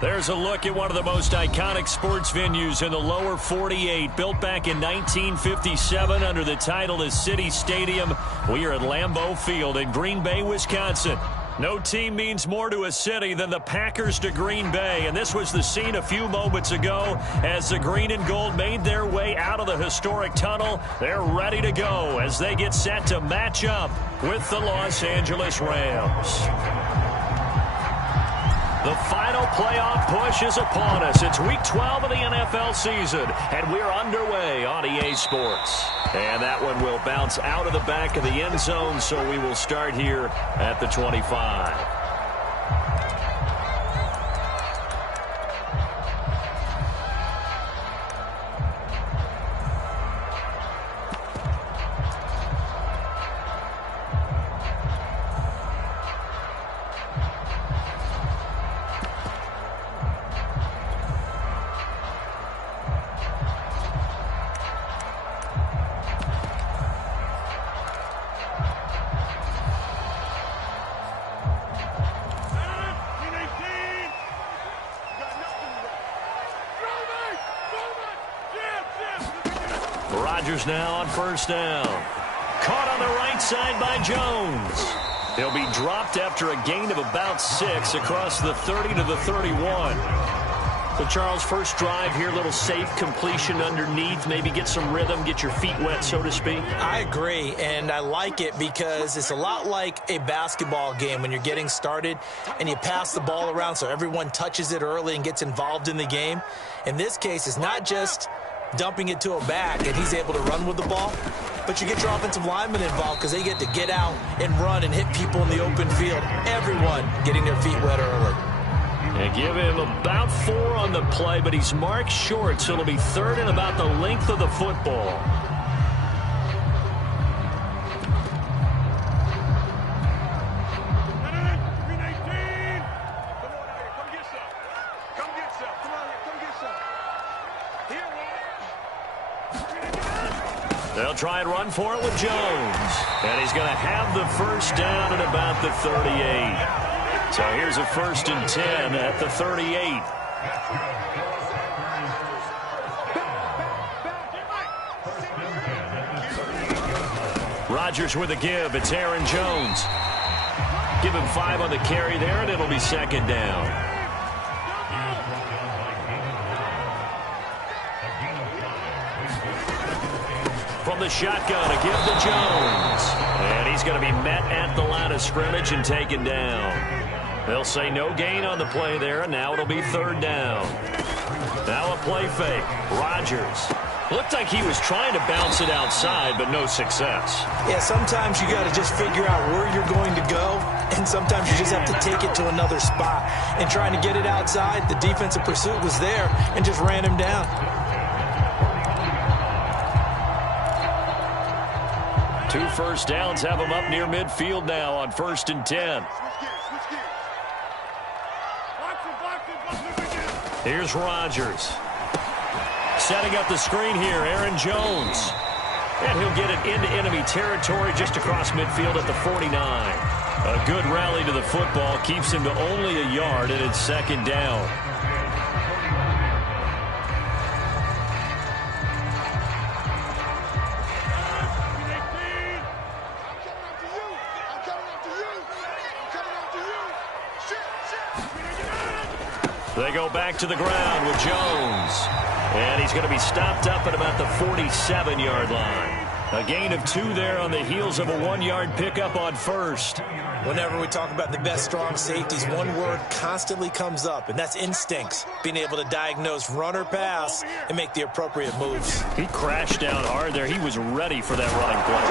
There's a look at one of the most iconic sports venues in the lower 48, built back in 1957 under the title of City Stadium. We are at Lambeau Field in Green Bay, Wisconsin. No team means more to a city than the Packers to Green Bay, and this was the scene a few moments ago as the green and gold made their way out of the historic tunnel. They're ready to go as they get set to match up with the Los Angeles Rams. The final playoff push is upon us. It's Week 12 of the NFL season, and we're underway on EA Sports. And that one will bounce out of the back of the end zone, so we will start here at the 25. Rodgers now on first down. Caught on the right side by Jones. He'll be dropped after a gain of about 6 across the 30 to the 31. So, Charles, first drive here, little safe completion underneath, maybe get some rhythm, get your feet wet, so to speak. I agree, and I like it because it's a lot like a basketball game when you're getting started and you pass the ball around so everyone touches it early and gets involved in the game. In this case, it's not just dumping it to a back and he's able to run with the ball, but you get your offensive linemen involved because they get to get out and run and hit people in the open field. Everyone getting their feet wet early. And give him about 4 on the play, but he's marked short, so it'll be third and about the length of the football. They'll try and run for it with Jones. And he's going to have the first down at about the 38. So here's a 1st and 10 at the 38. Rodgers with a give. It's Aaron Jones. Give him 5 on the carry there, and it'll be 2nd down. From the shotgun, a give to Jones. And he's going to be met at the line of scrimmage and taken down. They'll say no gain on the play there, and now it'll be 3rd down. Now a play fake. Rodgers. Looked like he was trying to bounce it outside, but no success. Yeah, sometimes you got to just figure out where you're going to go, and sometimes you just have to take it to another spot. And trying to get it outside, the defensive pursuit was there and just ran him down. 2 first downs have him up near midfield now on 1st and 10. Here's Rodgers. Setting up the screen here, Aaron Jones. And he'll get it into enemy territory just across midfield at the 49. A good rally to the football keeps him to only a yard, and it's 2nd down. They go back to the ground with Jones. And he's going to be stopped up at about the 47-yard line. A gain of 2 there on the heels of a 1-yard pickup on 1st. Whenever we talk about the best strong safeties, one word constantly comes up, and that's instincts. Being able to diagnose run or pass and make the appropriate moves. He crashed down hard there. He was ready for that running play.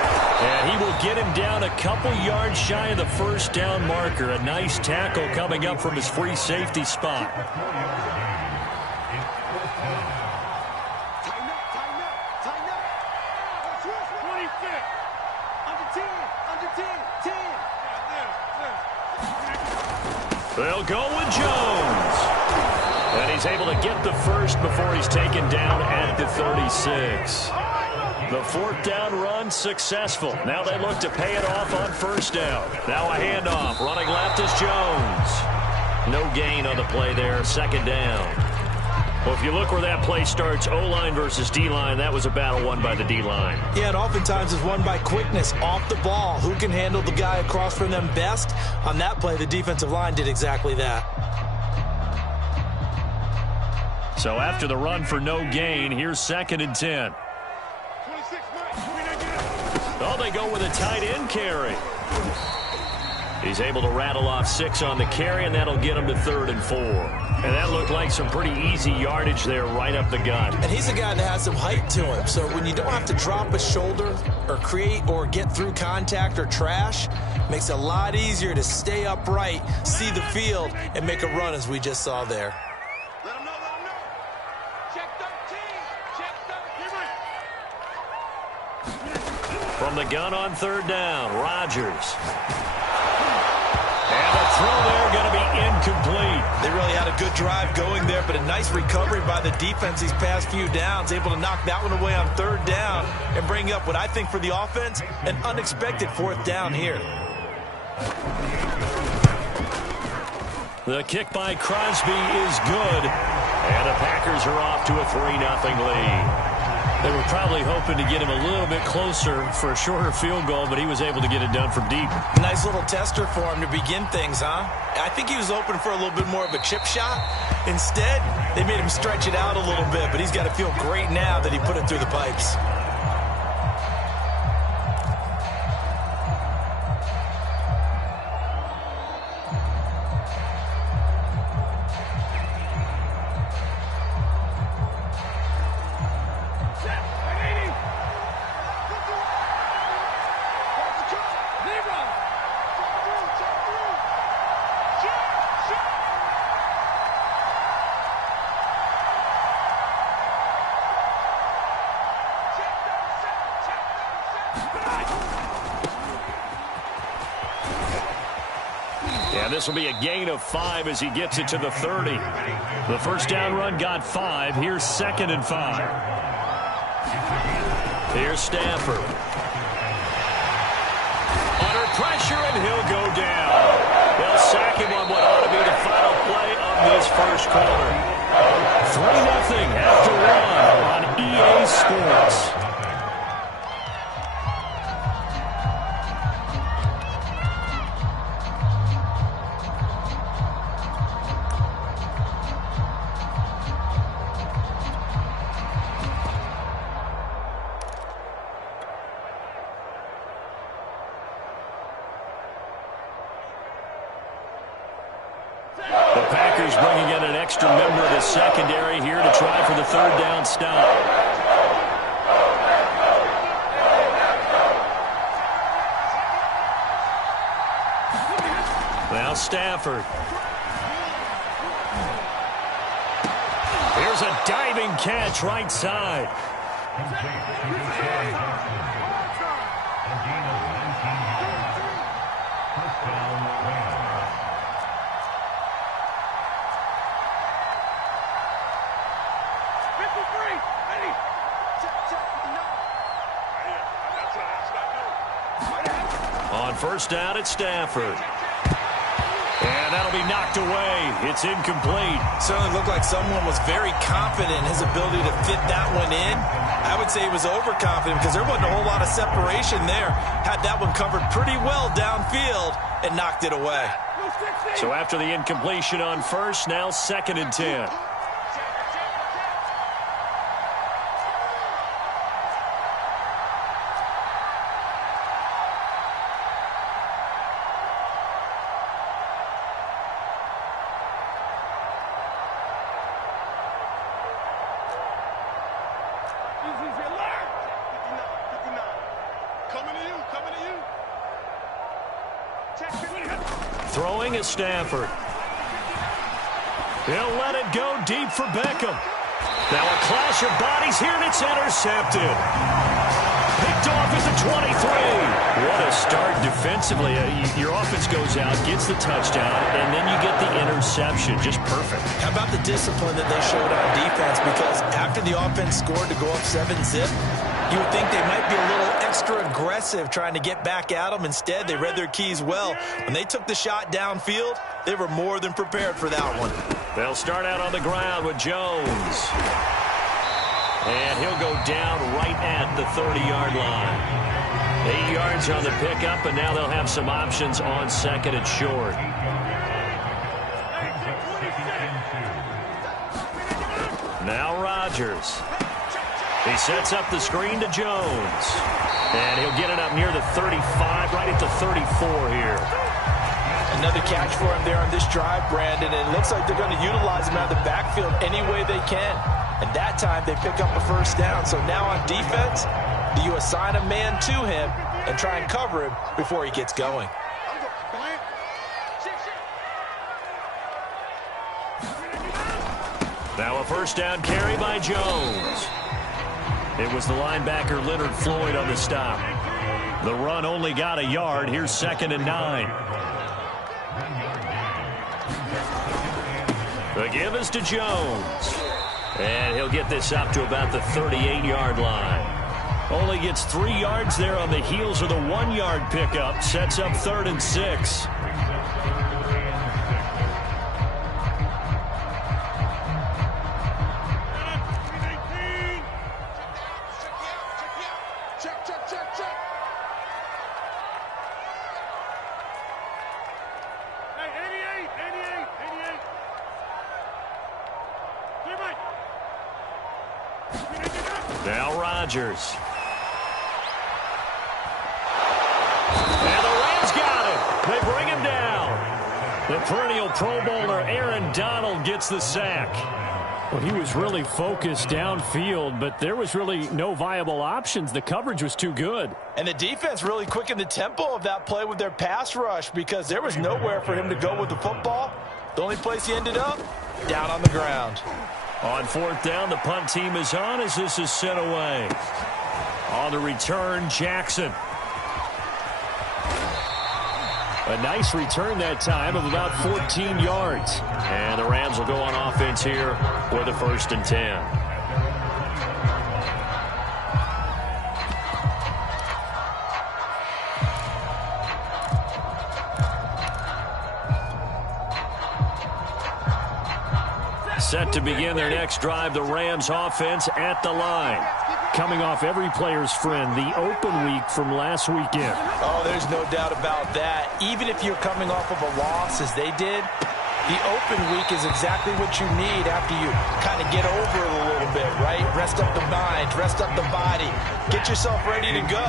And he will get him down a couple yards shy of the 1st down marker. A nice tackle coming up from his free safety spot. They'll go with Jones. And he's able to get the first before he's taken down at the 36. The 4th down run successful. Now they look to pay it off on 1st down. Now a handoff. Running left is Jones. No gain on the play there, second down. Well, if you look where that play starts, O-line versus D-line, that was a battle won by the D-line. Yeah, and oftentimes it's won by quickness, off the ball. Who can handle the guy across from them best? On that play, the defensive line did exactly that. So after the run for no gain, here's 2nd and 10. Oh, they go with a tight end carry. He's able to rattle off 6 on the carry, and that'll get him to 3rd and 4. And that looked like some pretty easy yardage there right up the gut. And he's a guy that has some height to him. So when you don't have to drop a shoulder or create or get through contact or trash, makes it a lot easier to stay upright, see the field, and make a run as we just saw there. Let him know. Check 13. Check 13. From the gun on 3rd down, Rodgers. And the throw there going to be incomplete. They really had a good drive going there, but a nice recovery by the defense these past few downs, able to knock that one away on 3rd down and bring up what I think for the offense, an unexpected 4th down here. The kick by Crosby is good, and the Packers are off to a 3-0 lead. They were probably hoping to get him a little bit closer for a shorter field goal, but he was able to get it done from deep. Nice little tester for him to begin things, huh? I think he was hoping for a little bit more of a chip shot. Instead, they made him stretch it out a little bit, but he's got to feel great now that he put it through the pipes. And this will be a gain of 5 as he gets it to the 30. The first down run got 5. Here's 2nd and 5. Here's Stafford. Under pressure, and he'll go down. They'll sack him on what ought to be the final play of this first quarter. 3-0 after 1 on EA Sports. The Packers bringing in an extra member of the secondary here to try for the 3rd down stop. Now Stafford. Here's a diving catch right side. On 1st down, it's Stafford. And that'll be knocked away. It's incomplete. Certainly looked like someone was very confident in his ability to fit that one in. I would say he was overconfident because there wasn't a whole lot of separation there. Had that one covered pretty well downfield and knocked it away. So after the incompletion on 1st, now 2nd and 10. Throwing is Stafford. He'll let it go deep for Beckham. Now a clash of bodies here, and it's intercepted. Picked off at the 23. What a start defensively. Your offense goes out, gets the touchdown, and then you get the interception. Just perfect. How about the discipline that they showed on defense? Because after the offense scored to go up 7-zip, you would think they might be a little extra aggressive trying to get back at them. Instead, they read their keys well. When they took the shot downfield, they were more than prepared for that one. They'll start out on the ground with Jones. And he'll go down right at the 30-yard line. 8 yards on the pickup, and now they'll have some options on second and short. Now Rodgers. He sets up the screen to Jones. And he'll get it up near the 35, right at the 34 here. Another catch for him there on this drive, Brandon. And it looks like they're going to utilize him out of the backfield any way they can. And that time they pick up a first down. So now on defense, do you assign a man to him and try and cover him before he gets going? Now a first down carry by Jones. It was the linebacker Leonard Floyd on the stop. The run only got a yard. Here's 2nd and 9. The give is to Jones. And he'll get this up to about the 38-yard line. Only gets 3 yards there on the heels of the 1-yard pickup. Sets up 3rd and 6. Now Rodgers. And the Rams got him. They bring him down. The perennial Pro Bowler Aaron Donald gets the sack. Well, he was really focused downfield, but there was really no viable options. The coverage was too good. And the defense really quickened the tempo of that play with their pass rush because there was nowhere for him to go with the football. The only place he ended up, down on the ground. On 4th down, the punt team is on as this is sent away. On the return, Jackson. A nice return that time of about 14 yards. And the Rams will go on offense here with a 1st and 10. Set to begin their next drive, the Rams offense at the line. Coming off every player's friend, the open week from last weekend. Oh, there's no doubt about that. Even if you're coming off of a loss as they did, the open week is exactly what you need after you kind of get over it a little bit, right? Rest up the mind, rest up the body, get yourself ready to go.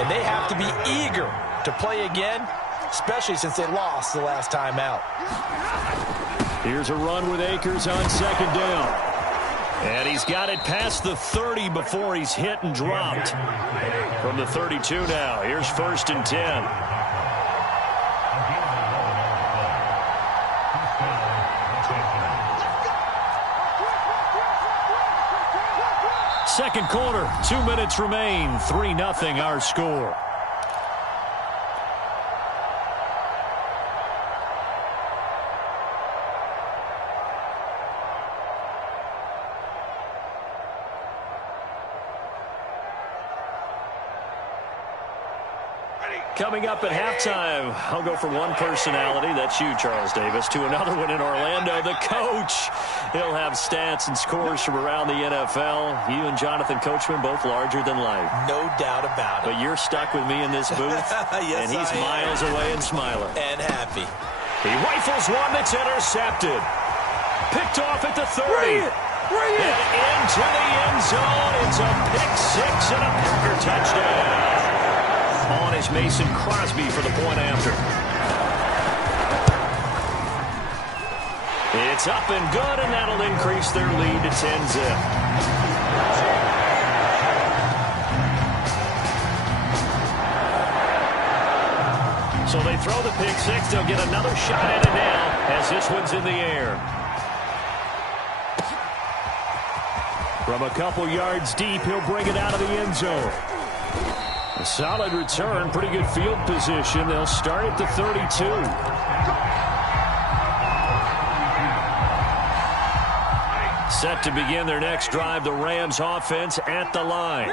And they have to be eager to play again, especially since they lost the last time out. Here's a run with Akers on 2nd down. And he's got it past the 30 before he's hit and dropped. From the 32 now, here's 1st and 10. Second quarter, 2 minutes remain, 3-0 our score. Coming up at halftime, I'll go from one personality, that's you, Charles Davis, to another one in Orlando, the coach. He'll have stats and scores from around the NFL. You and Jonathan Coachman, both larger than life. No doubt about it. But you're stuck with me in this booth, yes, and he's miles away and smiling. And happy. He rifles one that's intercepted. Picked off at the 30. Bring it. And into the end zone. It's a pick six and a Packer touchdown. On is Mason Crosby for the point after. It's up and good, and that'll increase their lead to 10-zip. So they throw the pick six. They'll get another shot at it now as this one's in the air. From a couple yards deep, he'll bring it out of the end zone. A solid return, pretty good field position. They'll start at the 32. Set to begin their next drive, the Rams offense at the line.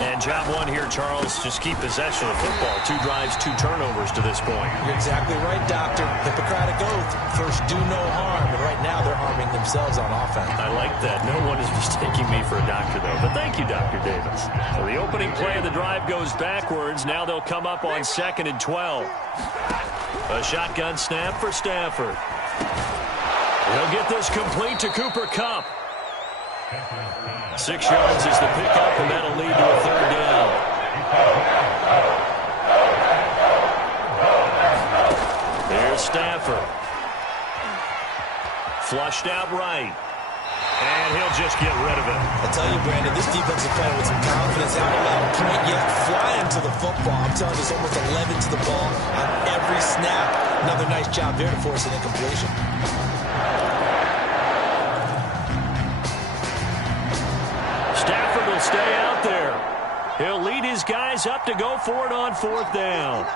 And job one here, Charles, just keep possession of the football. 2 drives, 2 turnovers to this point. You're exactly right, Doctor. Hippocratic oath. First, do no harm. And right now, they're harming themselves on offense. I like that. No one is mistaking me for a doctor, though. But thank you, Dr. Davis. So the opening play of the drive goes backwards. Now they'll come up on 2nd and 12. A shotgun snap for Stafford. He'll get this complete to Cooper Kupp. 6 yards is the pickup, and that'll lead to a 3rd down. There's Stafford. Flushed out right. And he'll just get rid of it. I tell you, Brandon, this defensive player with some confidence, haven't let him point yet, flying to the football. I'm telling you, it's almost 11 to the ball on every snap. Another nice job there to force an incompletion. Stafford will stay out there. He'll lead his guys up to go for it on 4th down.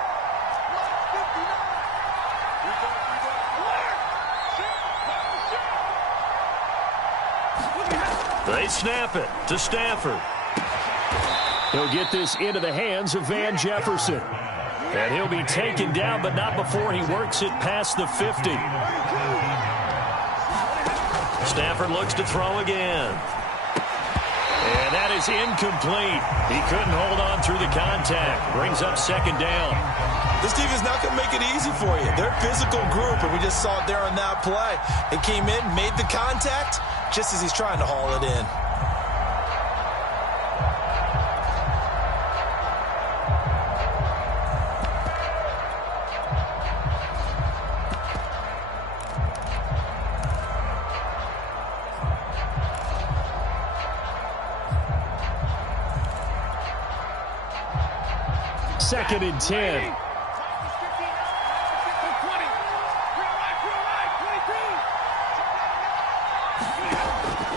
They snap it to Stafford. He'll get this into the hands of Van Jefferson. And he'll be taken down, but not before he works it past the 50. Stafford looks to throw again. And that is incomplete. He couldn't hold on through the contact. Brings up 2nd down. This team is not going to make it easy for you. They're a physical group, and we just saw it there on that play. They came in, made the contact, just as he's trying to haul it in. Second and 10.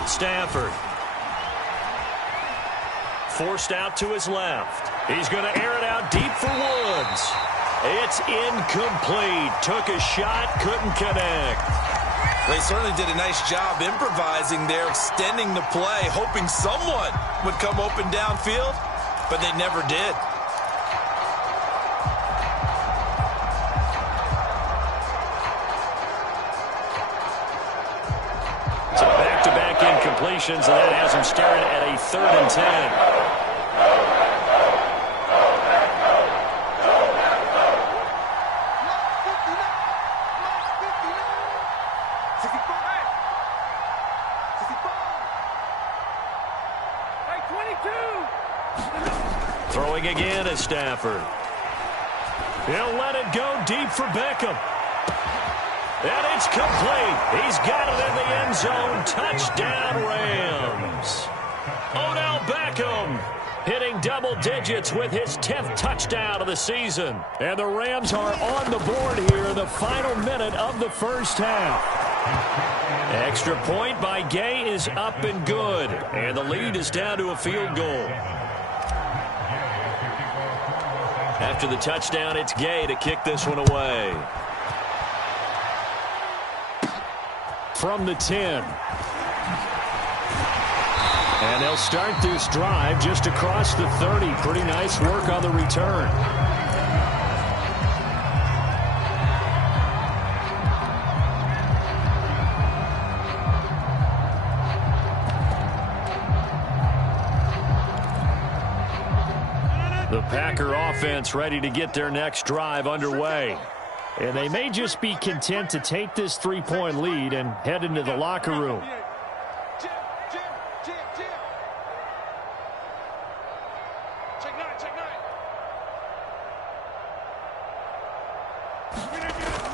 Stafford. Forced out to his left. He's going to air it out deep for Woods. It's incomplete. Took a shot, couldn't connect. They certainly did a nice job improvising there, extending the play, hoping someone would come open downfield, but they never did. So back-to-back incompletions, and that has him staring at a 3rd and 10. Throwing again is Stafford. He'll let it go deep for Beckham. And it's complete. He's got it in the end zone. Touchdown, Rams. Odell Beckham hitting double digits with his 10th touchdown of the season. And the Rams are on the board here in the final minute of the first half. Extra point by Gay is up and good. And the lead is down to a field goal. After the touchdown, it's Gay to kick this one away. From the 10. And they'll start this drive just across the 30. Pretty nice work on the return. The Packer offense ready to get their next drive underway. And they may just be content to take this 3-point lead and head into the locker room.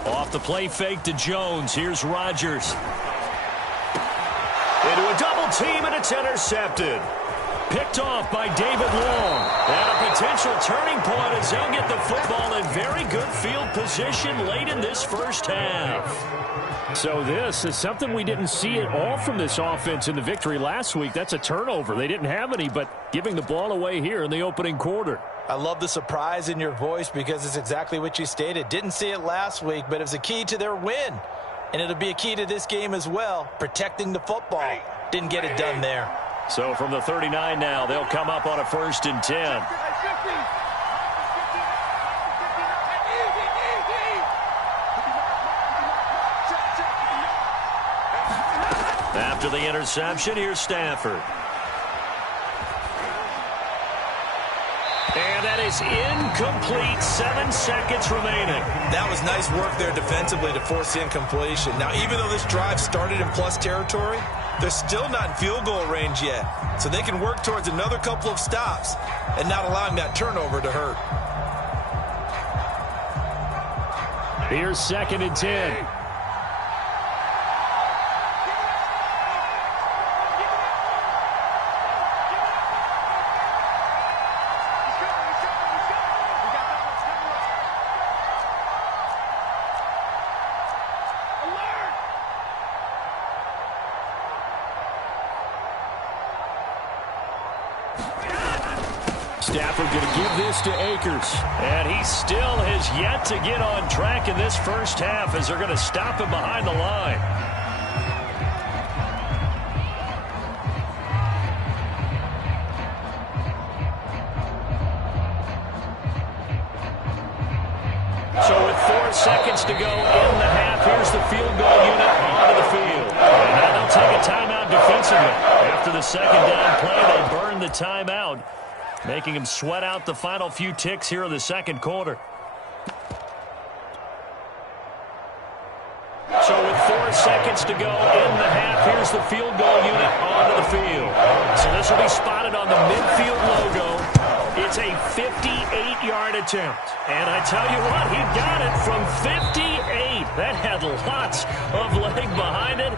Off the play fake to Jones. Here's Rodgers. Into a double team, and it's intercepted. Picked off by David Long. And a potential turning point as they'll get the football in very good field position late in this first half. So this is something we didn't see at all from this offense in the victory last week. That's a turnover. They didn't have any, but giving the ball away here in the opening quarter. I love the surprise in your voice because it's exactly what you stated. Didn't see it last week, but it was a key to their win. And it'll be a key to this game as well, protecting the football. Didn't get it done there. So from the 39 now, they'll come up on a 1st and 10. After the interception, here's Stafford. And that is incomplete. 7 seconds remaining. That was nice work there defensively to force the incompletion. Now, even though this drive started in plus territory, they're still not in field goal range yet. So they can work towards another couple of stops and not allowing that turnover to hurt. Here's 2nd and 10. Stafford going to give this to Akers. And he still has yet to get on track in this first half as they're going to stop him behind the line. So with 4 seconds to go in the half, here's the field goal unit onto the field. And now they'll take a timeout defensively. After the second down play, they burn the timeout, making him sweat out the final few ticks here in the second quarter. So with 4 seconds to go in the half, here's the field goal unit onto the field. So this will be spotted on the midfield logo. It's a 58-yard attempt. And I tell you what, he got it from 58. That had lots of leg behind it.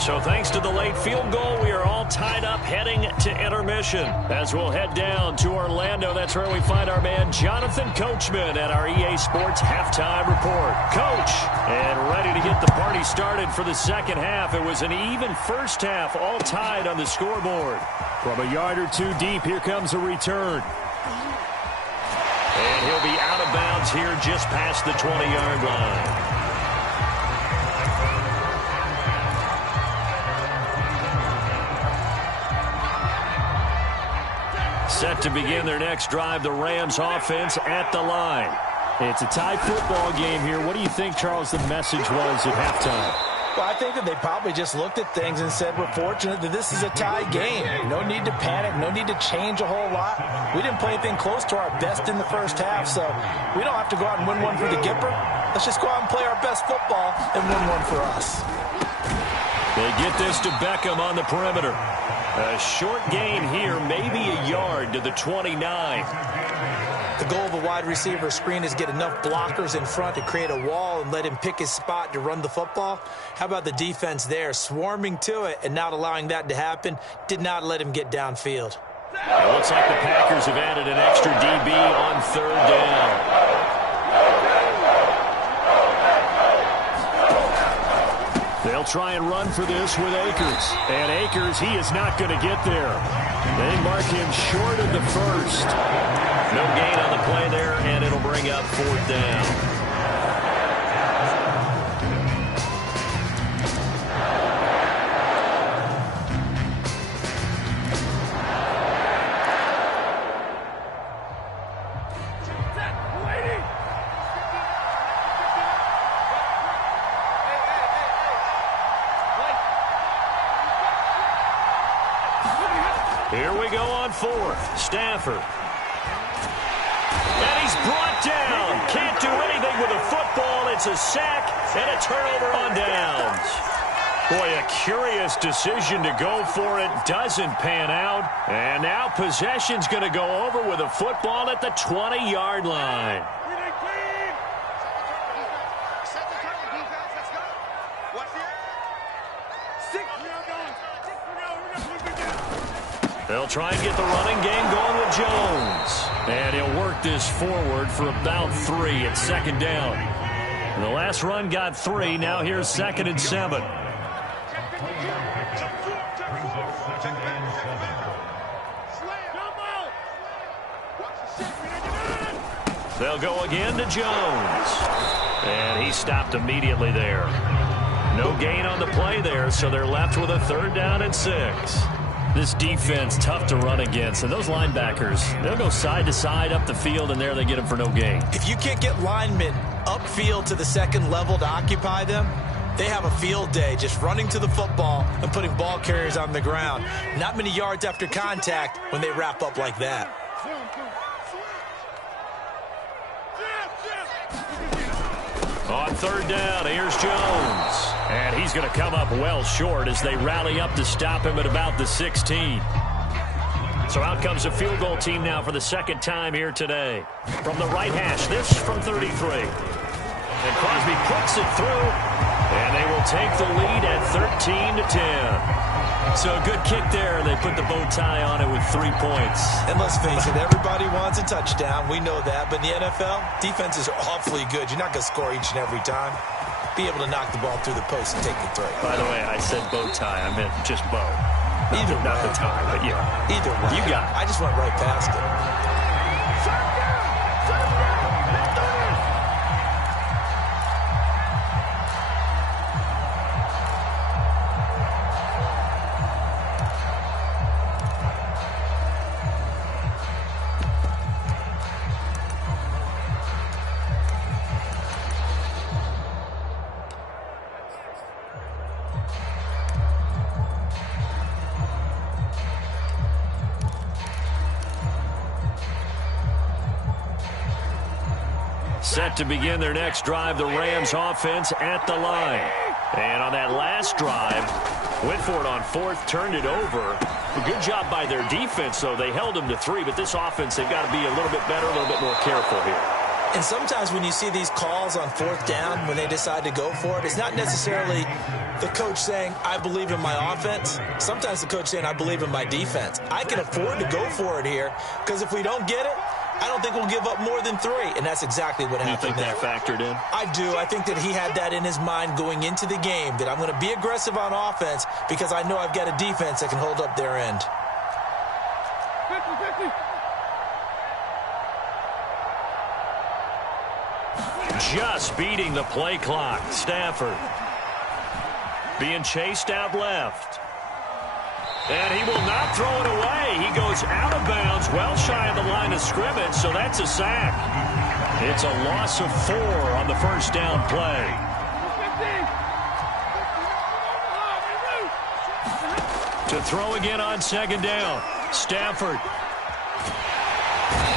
So thanks to the late field goal, we are all tied up heading to intermission. As we'll head down to Orlando, that's where we find our man Jonathan Coachman at our EA Sports Halftime Report. Coach, and ready to get the party started for the second half. It was an even first half, all tied on the scoreboard. From a yard or two deep, here comes a return. And he'll be out of bounds here just past the 20-yard line. Set to begin their next drive, the Rams offense at the line. It's a tie football game here. What do you think, Charles, the message was at halftime? Well, I think that they probably just looked at things and said, we're fortunate that this is a tie game. No need to panic, no need to change a whole lot. We didn't play anything close to our best in the first half, so we don't have to go out and win one for the Gipper. Let's just go out and play our best football and win one for us. They get this to Beckham on the perimeter. A short gain here, maybe a yard to the 29. The goal of a wide receiver screen is get enough blockers in front to create a wall and let him pick his spot to run the football. How about the defense there, swarming to it and not allowing that to happen? Did not let him get downfield. It looks like the Packers have added an extra DB on 3rd down. They'll try and run for this with Akers. And Akers, he is not going to get there. They mark him short of the first. No gain on the play there, and it'll bring up 4th down. Here we go on 4th. Stafford. And he's brought down. Can't do anything with a football. It's a sack and a turnover on downs. Boy, a curious decision to go for it. Doesn't pan out. And now possession's going to go over with a football at the 20-yard line. They'll try and get the running game going with Jones. And he'll work this forward for about 3 at second down. And the last run got 3. Now here's 2nd and 7. They'll go again to Jones. And he stopped immediately there. No gain on the play there, so they're left with a 3rd down and 6. This defense, tough to run against. And those linebackers, they'll go side to side up the field, and there they get them for no gain. If you can't get linemen upfield to the 2nd level to occupy them, they have a field day just running to the football and putting ball carriers on the ground. Not many yards after contact when they wrap up like that. On 3rd down, here's Jones. And he's going to come up well short as they rally up to stop him at about the 16. So out comes a field goal team now for the 2nd time here today. From the right hash, this from 33. And Crosby puts it through, and they will take the lead at 13-10. So a good kick there. They put the bow tie on it with 3 points. And let's face it, everybody wants a touchdown. We know that. But in the NFL, defenses are awfully good. You're not going to score each and every time. Be able to knock the ball through the post and take the throw. By the way, I said bow tie. I meant just bow. Either way. Not the tie, but yeah. Either way. You got it. I just went right past it. Set to begin their next drive, the Rams offense at the line. And on that last drive, went for it on 4th, turned it over. A good job by their defense, though. They held them to 3, but this offense, they've got to be a little bit better, a little bit more careful here. And sometimes when you see these calls on 4th down, when they decide to go for it, it's not necessarily the coach saying, I believe in my offense. Sometimes the coach saying, I believe in my defense. I can afford to go for it here, because if we don't get it, I don't think we'll give up more than 3, and that's exactly what happened there. You think that factored in? I do. I think that he had that in his mind going into the game, that I'm going to be aggressive on offense because I know I've got a defense that can hold up their end. Just beating the play clock. Stafford being chased out left. And he will not throw it away. He goes out of bounds, well shy of the line of scrimmage, so that's a sack. It's a loss of 4 on the 1st down play. To throw again on 2nd down. Stafford.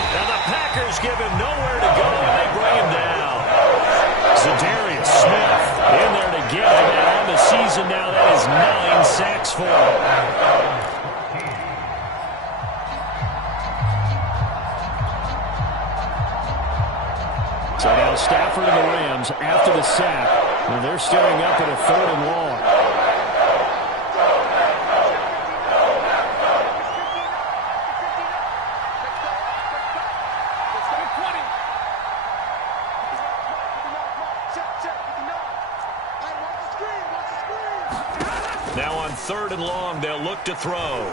And the Packers give him nowhere to go, and they bring him down. Zadarius Smith in there to get him, and on the season now, that is 9 sacks for him. So now Stafford and the Rams after the sack, and they're staring up at a 3rd and long. Now on 3rd and long, they'll look to throw.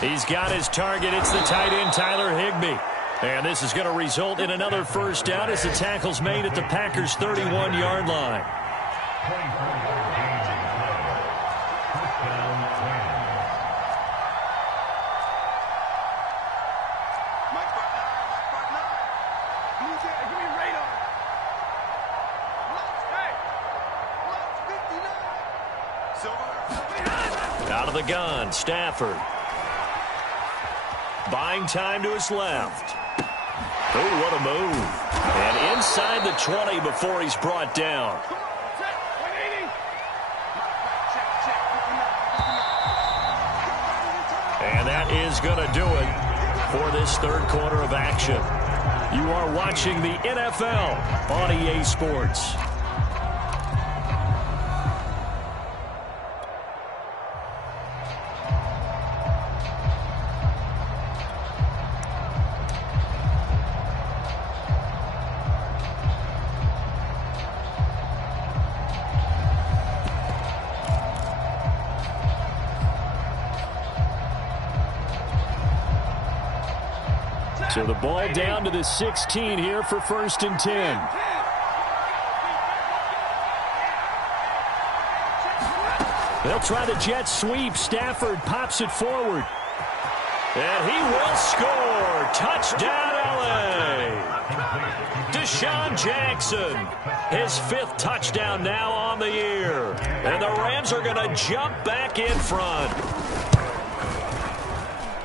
He's got his target. It's the tight end, Tyler Higbee. And this is going to result in another 1st down as the tackle's made at the Packers' 31-yard line. Out of the gun, Stafford. Buying time to his left. Oh, what a move. And inside the 20 before he's brought down. And that is going to do it for this 3rd quarter of action. You are watching the NFL on EA Sports. So the ball down to the 16 here for 1st and 10. They'll try the jet sweep. Stafford pops it forward. And he will score. Touchdown, L.A. Deshaun Jackson, his 5th touchdown now on the year. And the Rams are going to jump back in front.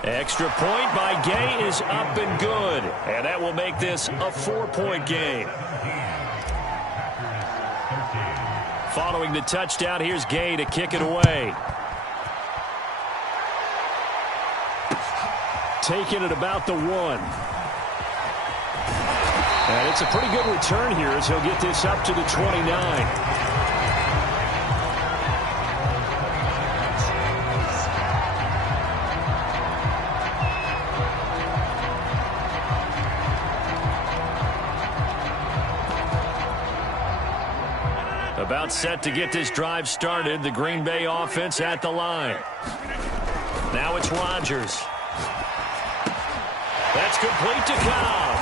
Extra point by Gay is up and good. And that will make this a 4-point game. Following the touchdown, here's Gay to kick it away. Taking it about the 1. And it's a pretty good return here as he'll get this up to the 29. About set to get this drive started. The Green Bay offense at the line. Now it's Rodgers. That's complete to Cobb.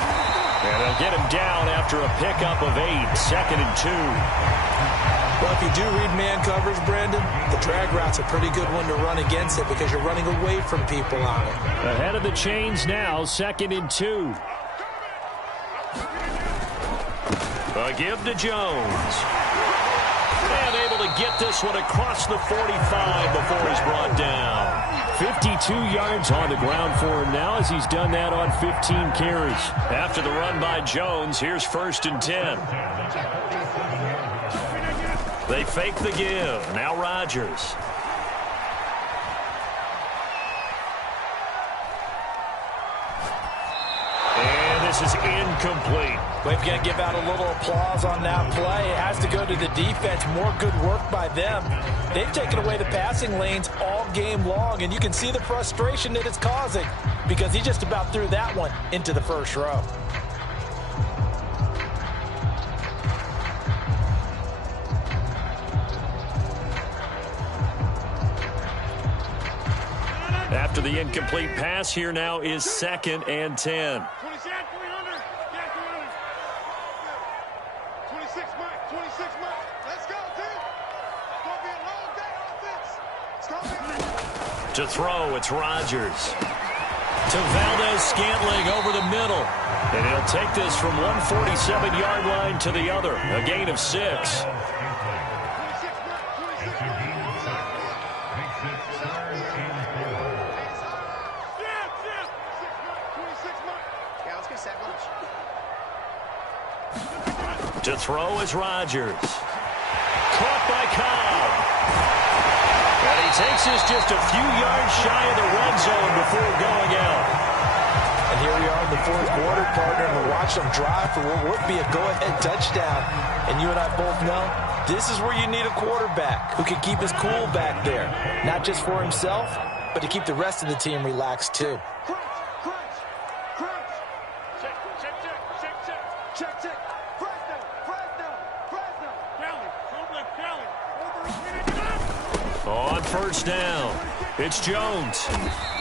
And they'll get him down after a pickup of 8. 2nd and 2. Well, if you do read man coverage, Brandon, the drag route's a pretty good one to run against it because you're running away from people on it. Ahead of the chains now. 2nd and 2. A give to Jones. And able to get this one across the 45 before he's brought down. 52 yards on the ground for him now as he's done that on 15 carries. After the run by Jones, here's 1st and 10. They fake the give. Now Rodgers. And this is incomplete. We've got to give out a little applause on that play. It has to go to the defense. More good work by them. They've taken away the passing lanes all game long, and you can see the frustration that it's causing because he just about threw that one into the first row. After the incomplete pass, here now is 2nd and 10. 26 Mike. Let's go, team. It's going to be a long day offense. It's going to be To throw, it's Rodgers. To Valdez-Scantling over the middle. And he'll take this from 147-yard line to the other. A gain of 6. To throw is Rodgers. Caught by Cobb. And he takes this just a few yards shy of the red zone before going out. And here we are in the 4th quarter, partner, and we're watching them drive for what would be a go-ahead touchdown. And you and I both know this is where you need a quarterback who can keep his cool back there. Not just for himself, but to keep the rest of the team relaxed too. On 1st down, it's Jones.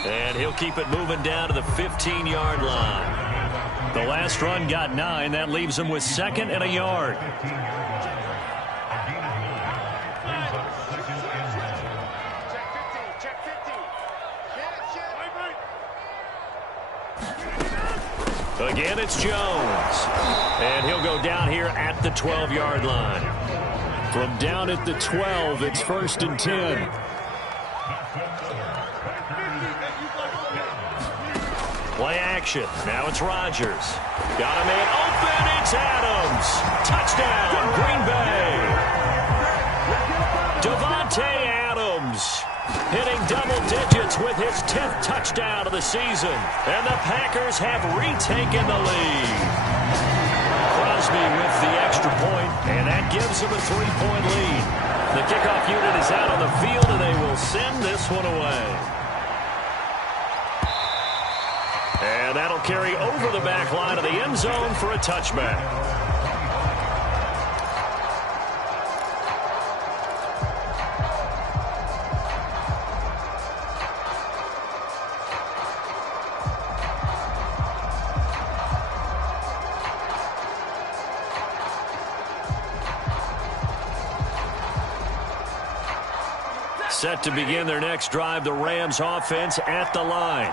And he'll keep it moving down to the 15-yard line. The last run got 9. That leaves him with 2nd and a yard. Again, it's Jones. And he'll go down here at the 12-yard line. From down at the 12, it's 1st and 10. Play action. Now it's Rodgers. Got a man open. It's Adams. Touchdown, Green Bay. Davante Adams hitting double digits with his 10th touchdown of the season. And the Packers have retaken the lead. Crosby with the extra point, and that gives him a 3-point lead. The kickoff unit is out on the field, and they will send this one away. And that'll carry over the back line of the end zone for a touchback. Set to begin their next drive, the Rams offense at the line.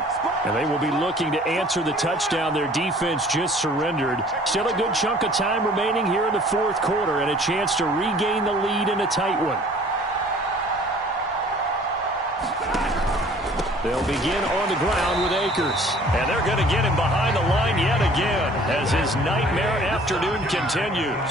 And they will be looking to answer the touchdown their defense just surrendered. Still a good chunk of time remaining here in the fourth quarter and a chance to regain the lead in a tight one. They'll begin on the ground with Akers. And they're going to get him behind the line yet again as his nightmare afternoon continues.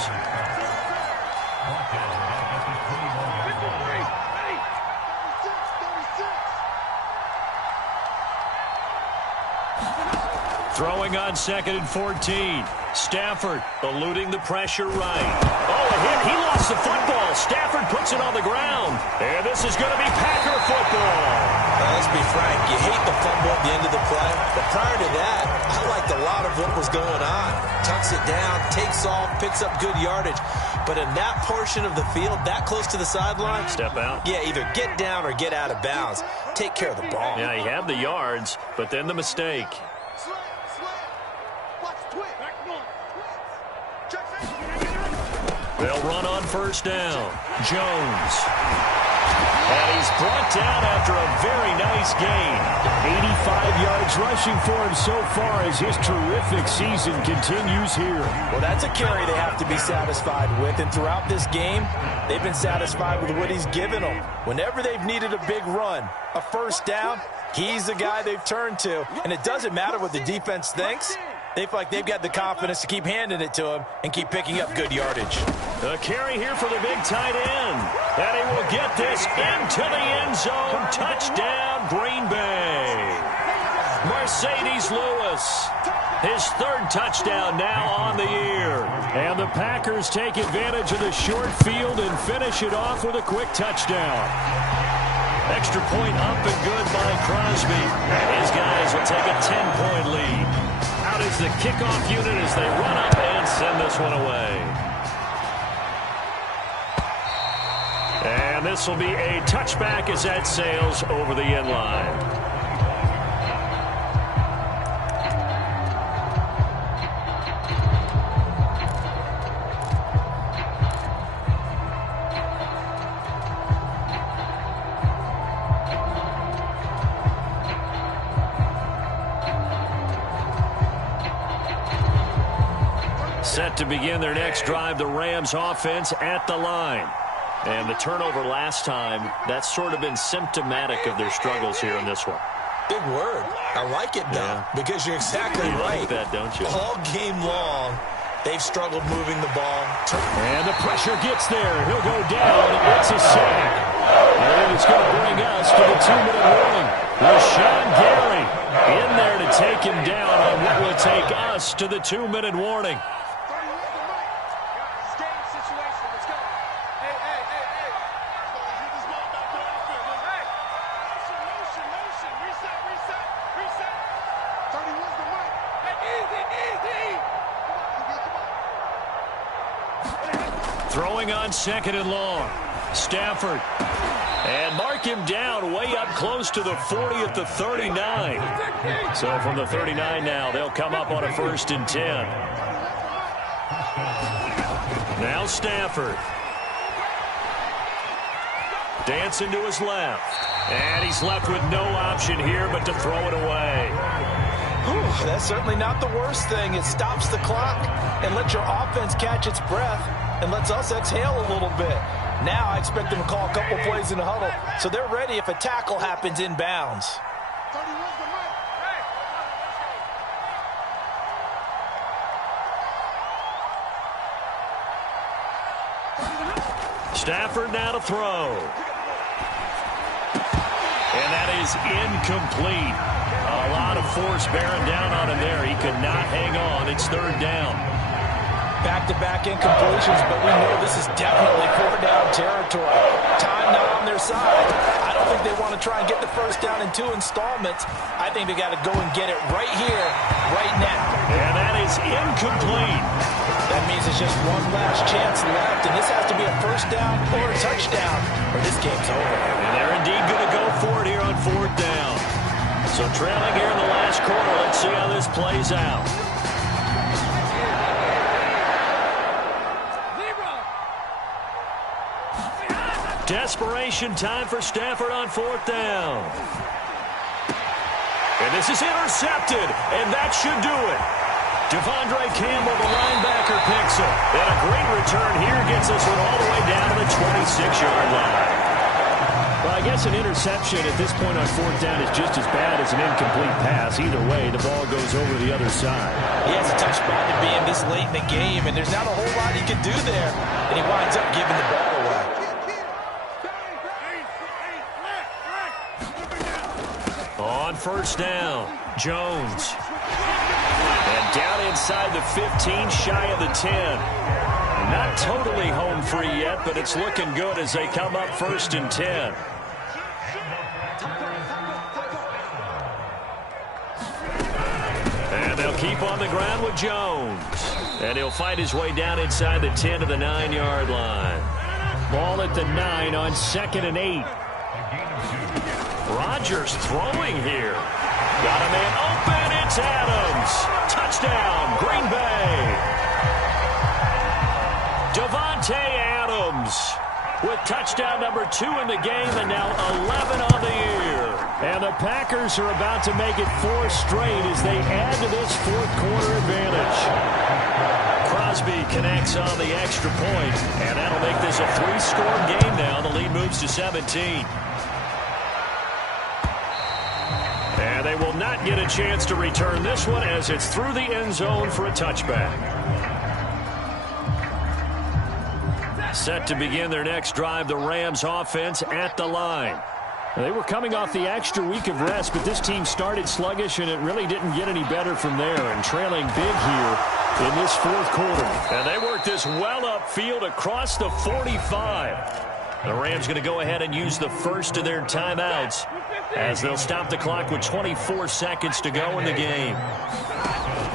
Throwing on 2nd and 14. Stafford eluding the pressure right. Oh, a hit. He lost the football. Stafford puts it on the ground. And this is going to be Packer football. Let's be frank. You hate the fumble at the end of the play. But prior to that, I liked a lot of what was going on. Tucks it down, takes off, picks up good yardage. But in that portion of the field, that close to the sideline. Step out. Yeah, either get down or get out of bounds. Take care of the ball. Yeah, he had the yards, but then the mistake. They'll run on first down. Jones. And he's brought down after a very nice gain. 85 yards rushing for him so far as his terrific season continues here. Well, that's a carry they have to be satisfied with. And throughout this game, they've been satisfied with what he's given them. Whenever they've needed a big run, a first down, he's the guy they've turned to. And it doesn't matter what the defense thinks. They feel like they've got the confidence to keep handing it to him and keep picking up good yardage. A carry here for the big tight end. And he will get this into the end zone. Touchdown, Green Bay. Mercedes Lewis. His 3rd touchdown now on the year. And the Packers take advantage of the short field and finish it off with a quick touchdown. Extra point up and good by Crosby. And his guys will take a 10-point lead. Out is the kickoff unit as they run up and send this one away. And this will be a touchback as that sails over the end line. Set to begin their next drive, the Rams offense at the line. And the turnover last time, that's sort of been symptomatic of their struggles here in this one. Big word. I like it, though, because you're exactly right. You like that, don't you? All game long, they've struggled moving the ball. And the pressure gets there. He'll go down. It's a sack. And it's going to bring us to the 2-minute warning. Rashawn Gary in there to take him down on what will take us to the 2-minute warning. Throwing on 2nd and long. Stafford. And mark him down way up close to the 40 at the 39. So from the 39 now, they'll come up on a 1st and 10. Now Stafford. Dancing to his left. And he's left with no option here but to throw it away. Whew, that's certainly not the worst thing. It stops the clock and lets your offense catch its breath and lets us exhale a little bit. Now I expect them to call a couple plays in the huddle so they're ready if a tackle happens inbounds. Stafford now to throw. And that is incomplete. A lot of force bearing down on him there. He could not hang on. It's 3rd down. Back-to-back incompletions, but we know this is definitely 4-down territory. Time not on their side. I don't think they want to try and get the 1st down in 2 installments. I think they got to go and get it right here, right now. And that is incomplete. That means it's just one last chance left, and this has to be a 1st down or a touchdown, or this game's over. And they're indeed going to go for it here on 4th down. So trailing here in the last quarter, let's see how this plays out. Desperation time for Stafford on 4th down. And this is intercepted, and that should do it. Devondre Campbell, the linebacker, picks it. And a great return here gets this one all the way down to the 26-yard line. Well, I guess an interception at this point on 4th down is just as bad as an incomplete pass. Either way, the ball goes over the other side. He has a tough spot to be in this late in the game, and there's not a whole lot he can do there. And he winds up giving the ball away. On 1st down, Jones. And down inside the 15, shy of the 10. Not totally home free yet, but it's looking good as they come up 1st and 10. And they'll keep on the ground with Jones. And he'll fight his way down inside the 10 to the 9-yard line. Ball at the 9 on 2nd and 8. Rodgers throwing here. Got a man open. It's Adams. Touchdown, Green Bay. Davante Adams with touchdown number 2 in the game and now 11 on the year. And the Packers are about to make it 4 straight as they add to this 4th quarter advantage. Crosby connects on the extra point, and that'll make this a 3-score game now. The lead moves to 17. And they will not get a chance to return this one as it's through the end zone for a touchback. Set to begin their next drive, the Rams offense at the line. They were coming off the extra week of rest, but this team started sluggish, and it really didn't get any better from there, and trailing big here in this 4th quarter. And they worked this well upfield across the 45. The Rams going to go ahead and use the first of their timeouts as they'll stop the clock with 24 seconds to go in the game.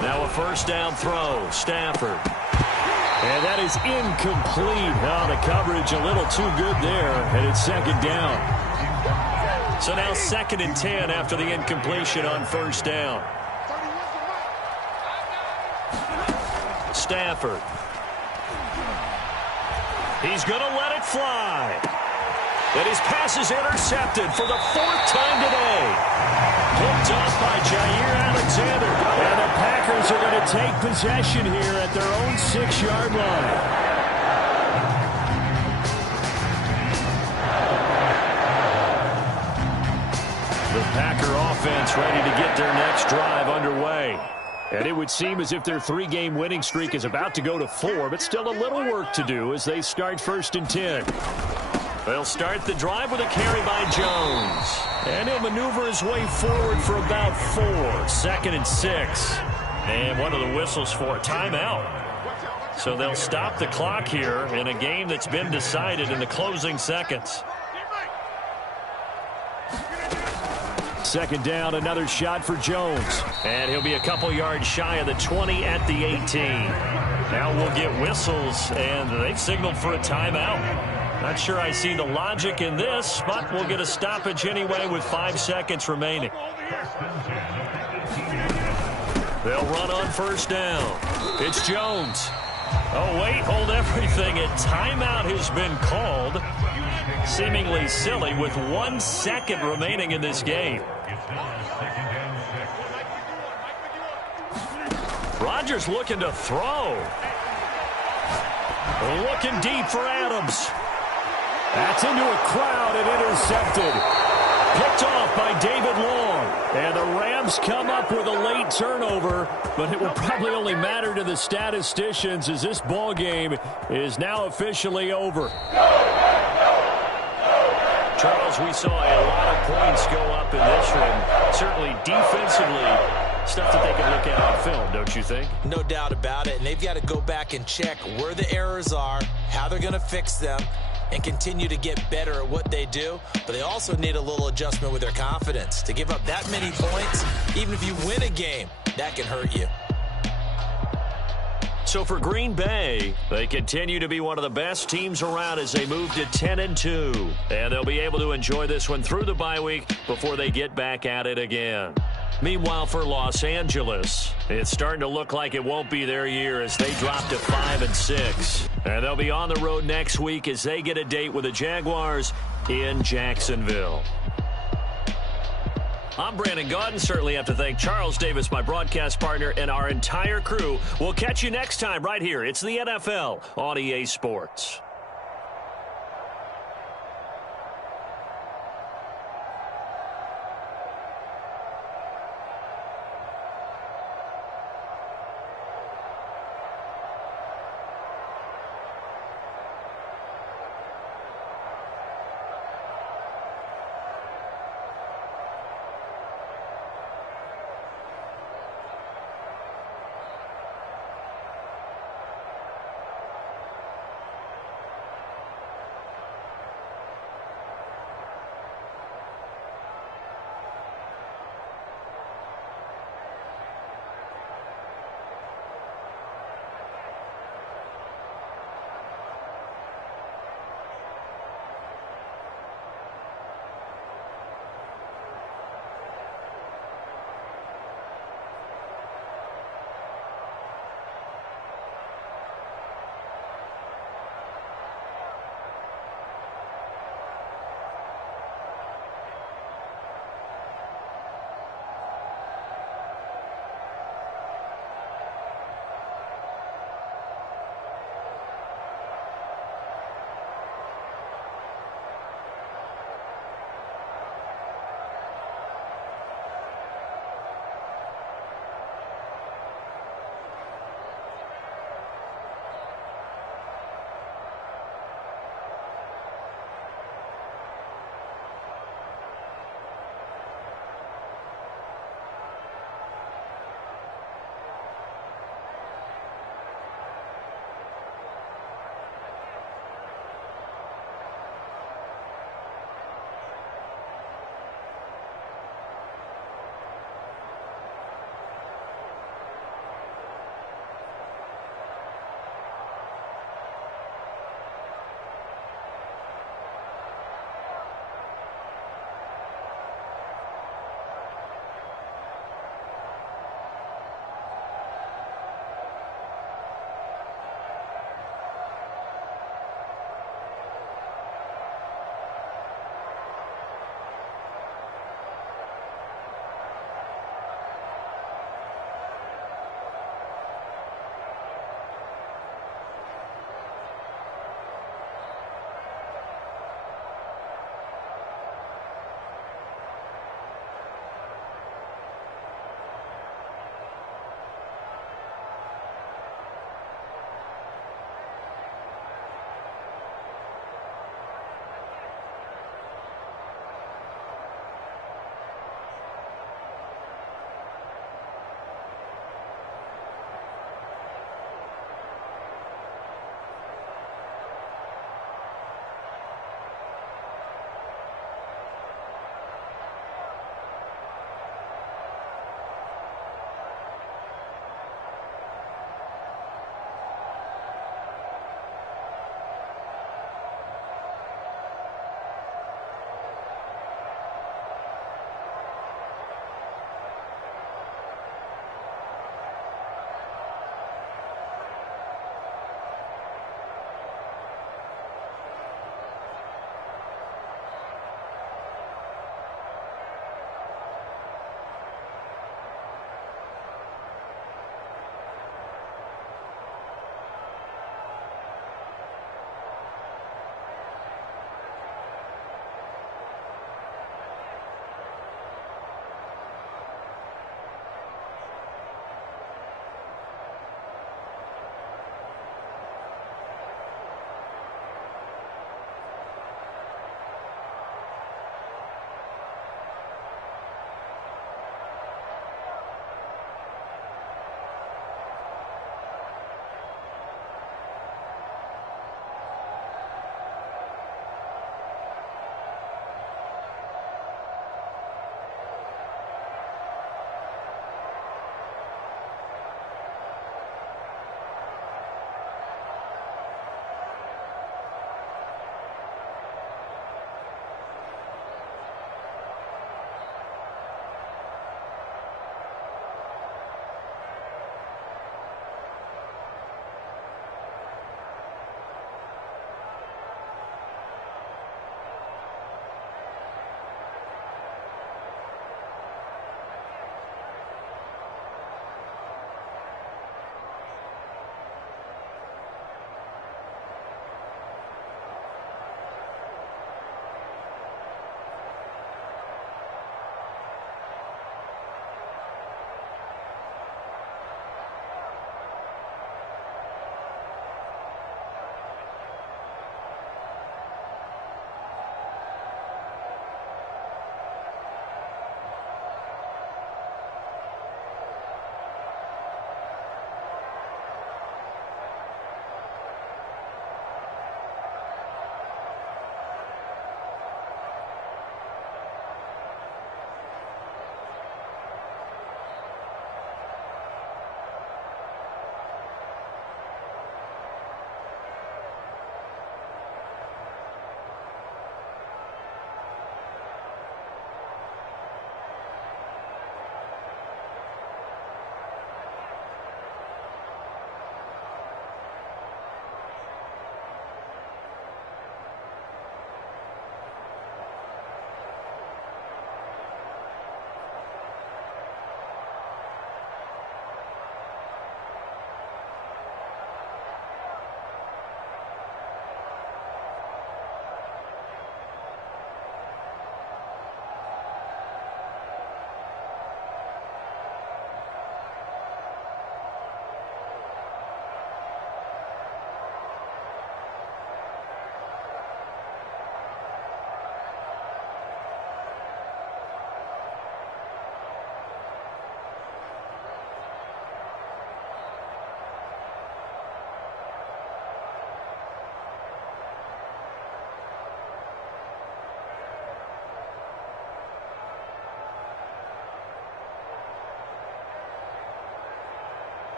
Now a 1st down throw, Stafford. And that is incomplete. Oh, the coverage a little too good there, and it's 2nd down. So now 2nd and 10 after the incompletion on 1st down. Stafford. He's going to let it fly. And his pass is intercepted for the 4th time today. Picked off by Jair Alexander. And the Packers are going to take possession here at their own 6-yard line. The Packer offense ready to get their next drive underway. And it would seem as if their 3-game winning streak is about to go to 4, but still a little work to do as they start 1st and 10. They'll start the drive with a carry by Jones. And he'll maneuver his way forward for about 4. 2nd and 6. And one of the whistles for a timeout. So they'll stop the clock here in a game that's been decided in the closing seconds. 2nd down, another shot for Jones. And he'll be a couple yards shy of the 20 at the 18. Now we'll get whistles, and they've signaled for a timeout. Not sure I see the logic in this, but we'll get a stoppage anyway with 5 seconds remaining. They'll run on 1st down. It's Jones. Oh, wait, hold everything. A timeout has been called. Seemingly silly with 1 second remaining in this game. Rodgers looking to throw. Looking deep for Adams. That's into a crowd and intercepted. Picked off by David Long. And the Rams come up with a late turnover, but it will probably only matter to the statisticians as this ball game is now officially over. Charles, we saw a lot of points go up in this one. Certainly defensively, stuff that they can look at on film, don't you think? No doubt about it, and they've got to go back and check where the errors are, how they're going to fix them, and continue to get better at what they do. But they also need a little adjustment with their confidence. To give up that many points, even if you win a game, that can hurt you. So for Green Bay, they continue to be one of the best teams around as they move to 10-2. And they'll be able to enjoy this one through the bye week before they get back at it again. Meanwhile, for Los Angeles, it's starting to look like it won't be their year as they drop to 5-6. And they'll be on the road next week as they get a date with the Jaguars in Jacksonville. I'm Brandon Gaudin. Certainly have to thank Charles Davis, my broadcast partner, and our entire crew. We'll catch you next time right here. It's the NFL on EA Sports.